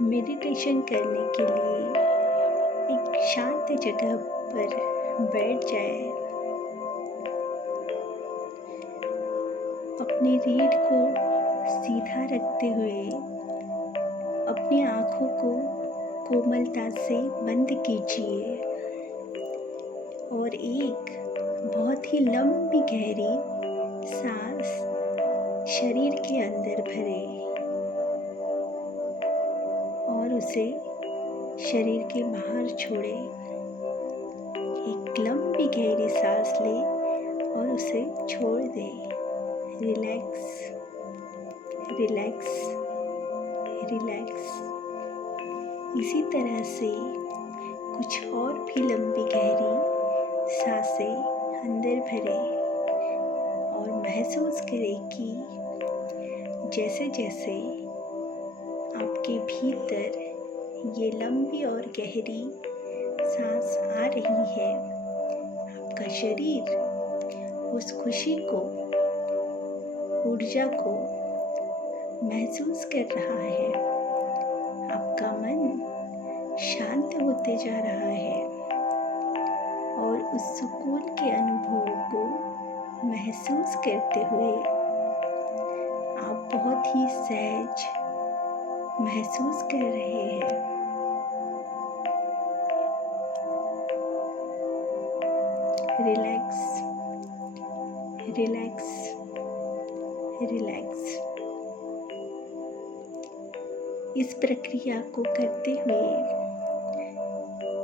Meditation करने के लिए एक शांत जगह पर बैठ जाएं। अपनी रीढ़ को सीधा रखते हुए अपनी आँखों को कोमलता से बंद कीजिए और एक बहुत ही लंबी गहरी सांस शरीर के अंदर भरें और उसे शरीर के बाहर छोड़ें। एक लंबी गहरी सांस लें और उसे छोड़ दें। Relax, relax, relax. इसी तरह से कुछ और भी लंबी गहरी सांसें अंदर भरें और महसूस करें कि जैसे जैसे आपके भीतर ये लंबी और गहरी सांस आ रही है, आपका शरीर उस खुशी को, ऊर्जा को महसूस कर रहा है। आपका मन शांत होते जा रहा है और उस सुकून के अनुभव को महसूस करते हुए आप बहुत ही सहज महसूस कर रहे हैं। Relax, relax, relax. इस प्रक्रिया को करते हुए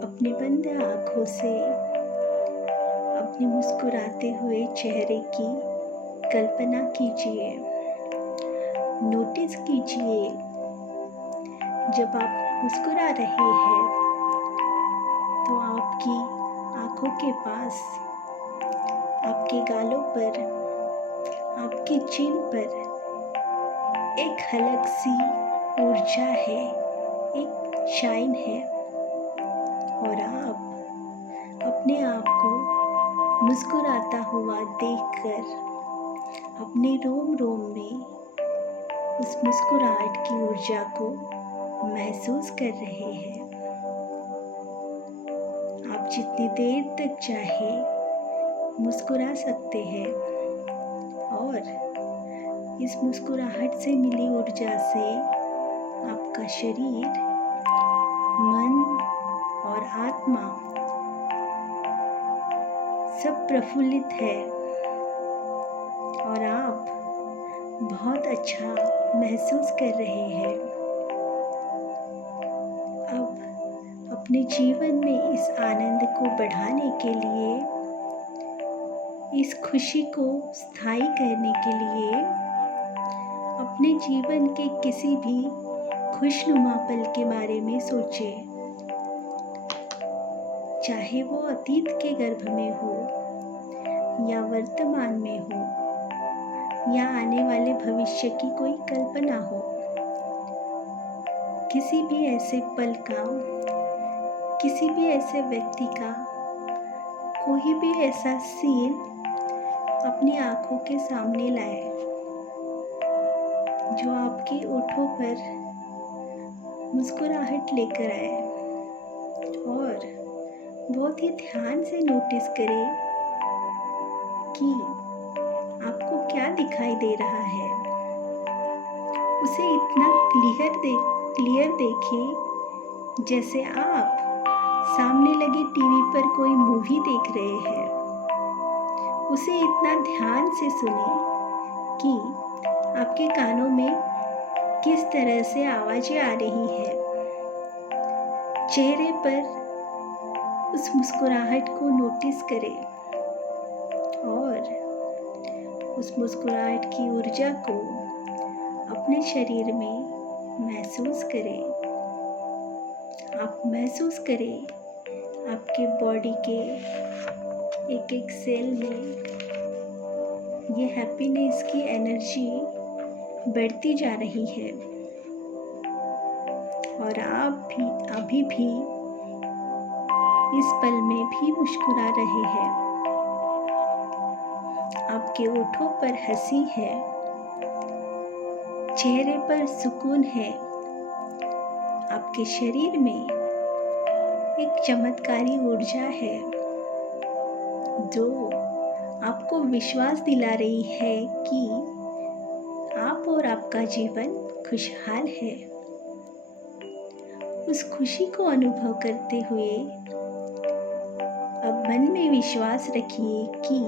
अपनी बंद आँखों से अपने मुस्कुराते हुए चेहरे की कल्पना कीजिए। नोटिस कीजिए जब आप मुस्कुरा रहे हैं तो आपकी आँखों के पास, आपके गालों पर, आपकी चिन पर एक हल्की सी ऊर्जा है, एक शाइन है और आप अपने आप को मुस्कुराता हुआ देखकर अपने रोम रोम में उस मुस्कुराहट की ऊर्जा को महसूस कर रहे हैं। आप जितनी देर तक चाहे मुस्कुरा सकते हैं और इस मुस्कुराहट से मिली ऊर्जा से आपका शरीर, मन और आत्मा सब प्रफुल्लित है और आप बहुत अच्छा महसूस कर रहे हैं। अब अपने जीवन में इस आनंद को बढ़ाने के लिए, इस खुशी को स्थायी करने के लिए अपने जीवन के किसी भी खुशनुमा पल के बारे में सोचें। चाहे वो अतीत के गर्भ में हो या वर्तमान में हो या आने वाले भविष्य की कोई कल्पना हो, किसी भी ऐसे पल का, किसी भी ऐसे व्यक्ति का, कोई भी ऐसा सीन अपनी आँखों के सामने लाए जो आपके ओठों पर मुस्कुराहट लेकर आए और बहुत ही ध्यान से नोटिस करें कि आपको क्या दिखाई दे रहा है। उसे इतना क्लियर देखें जैसे आप सामने लगी टीवी पर कोई मूवी देख रहे हैं। उसे इतना ध्यान से सुनें कि आपके कानों में किस तरह से आवाज़ें आ रही हैं। चेहरे पर उस मुस्कुराहट को नोटिस करें और उस मुस्कुराहट की ऊर्जा को अपने शरीर में महसूस करें। आप महसूस करें आपके बॉडी के एक एक सेल में ये हैप्पीनेस की एनर्जी बढ़ती जा रही है और आप भी अभी भी इस पल में भी मुस्कुरा रहे हैं। आपके ओठों पर हंसी है, चेहरे पर सुकून है आपके शरीर में एक चमत्कारी ऊर्जा है जो आपको विश्वास दिला रही है कि आप और आपका जीवन खुशहाल है। उस खुशी को अनुभव करते हुए अब मन में विश्वास रखिए कि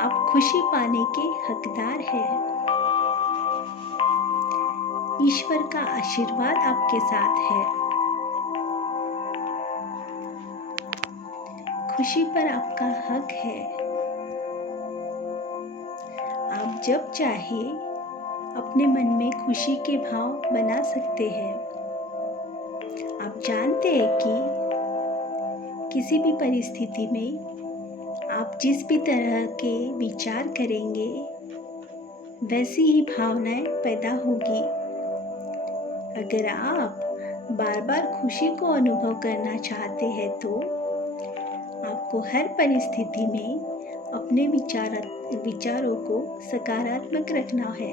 आप खुशी पाने के हकदार हैं। ईश्वर का आशीर्वाद आपके साथ है। खुशी पर आपका हक है। आप जब चाहे अपने मन में खुशी के भाव बना सकते हैं। आप जानते हैं कि किसी भी परिस्थिति में आप जिस भी तरह के विचार करेंगे वैसी ही भावनाएं पैदा होगी। अगर आप बार बार खुशी को अनुभव करना चाहते हैं तो आपको हर परिस्थिति में अपने विचारों को सकारात्मक रखना है।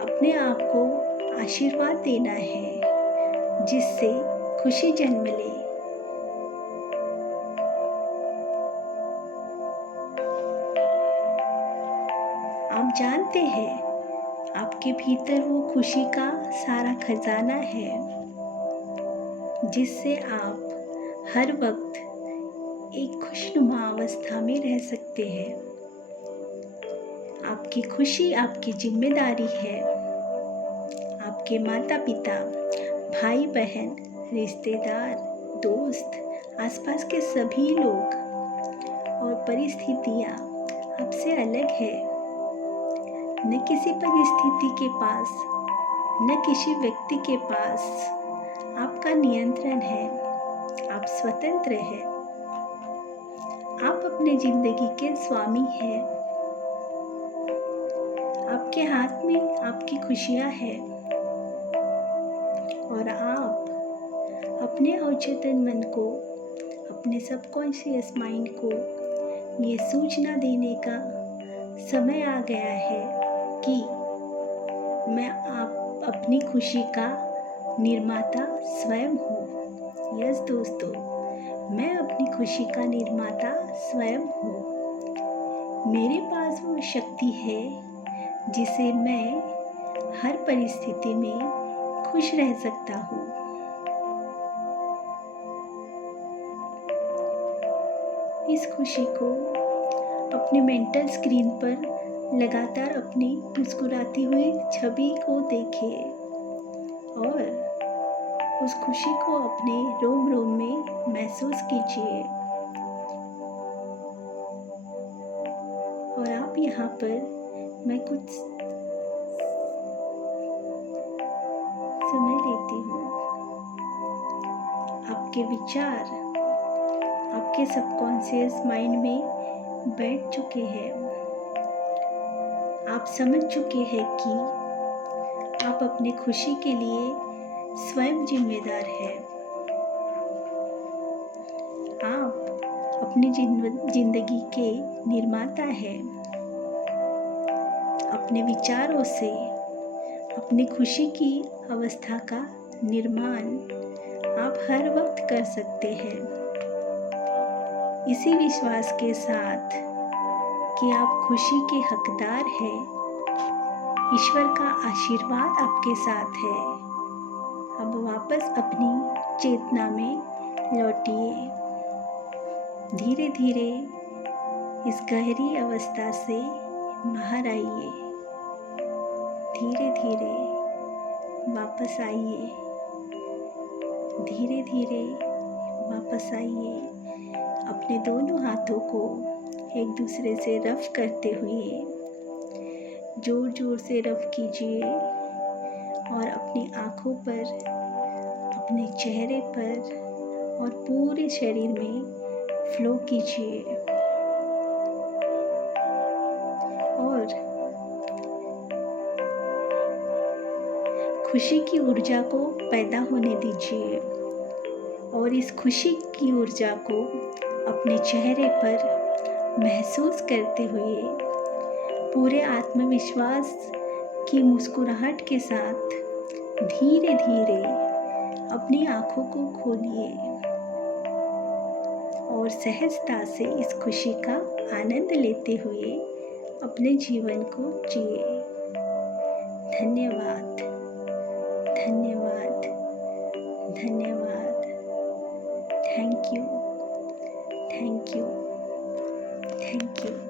अपने आप को आशीर्वाद देना है जिससे खुशी जन्म ले। आप जानते हैं आपके भीतर वो खुशी का सारा खजाना है जिससे आप हर वक्त एक खुशनुमा अवस्था में रह सकते हैं। आपकी खुशी आपकी जिम्मेदारी है। आपके माता पिता, भाई बहन, रिश्तेदार, दोस्त, आसपास के सभी लोग और परिस्थितियाँ आपसे अलग है। न किसी परिस्थिति के पास, न किसी व्यक्ति के पास आपका नियंत्रण है। आप स्वतंत्र हैं। आप अपने जिंदगी के स्वामी हैं। आपके हाथ में आपकी खुशियाँ हैं और आप अपने अवचेतन मन को, अपने सबकॉन्शियस माइंड को ये सूचना देने का समय आ गया है कि मैं आप अपनी खुशी का निर्माता स्वयं हूँ। यस दोस्तों, मैं अपनी खुशी का निर्माता स्वयं हूँ। मेरे पास वो शक्ति है जिसे मैं हर परिस्थिति में खुश रह सकता हूँ। इस खुशी को अपने मेंटल स्क्रीन पर लगातार अपनी मुस्कुराती हुई छवि को देखिए और उस खुशी को अपने रोम रोम में महसूस कीजिए। और आप यहाँ पर मैं कुछ समय लेती हूँ। आपके विचार आपके सबकॉन्शियस माइंड में बैठ चुके हैं। आप समझ चुके हैं कि आप अपनी खुशी के लिए स्वयं जिम्मेदार हैं। आप अपनी जिंदगी के निर्माता हैं। अपने विचारों से अपनी खुशी की अवस्था का निर्माण आप हर वक्त कर सकते हैं। इसी विश्वास के साथ कि आप खुशी के हकदार हैं, ईश्वर का आशीर्वाद आपके साथ है। अब वापस अपनी चेतना में लौटिए। धीरे धीरे इस गहरी अवस्था से बाहर आइए। धीरे धीरे वापस आइए। धीरे धीरे वापस आइए। अपने दोनों हाथों को एक दूसरे से रफ करते हुए जोर जोर से रफ कीजिए और अपनी आँखों पर, अपने चेहरे पर और पूरे शरीर में फ्लो कीजिए और खुशी की ऊर्जा को पैदा होने दीजिए और इस खुशी की ऊर्जा को अपने चेहरे पर महसूस करते हुए पूरे आत्मविश्वास की मुस्कुराहट के साथ धीरे धीरे अपनी आँखों को खोलिए और सहजता से इस खुशी का आनंद लेते हुए अपने जीवन को जिए। धन्यवाद, धन्यवाद, धन्यवाद। Thank you, thank you, thank you.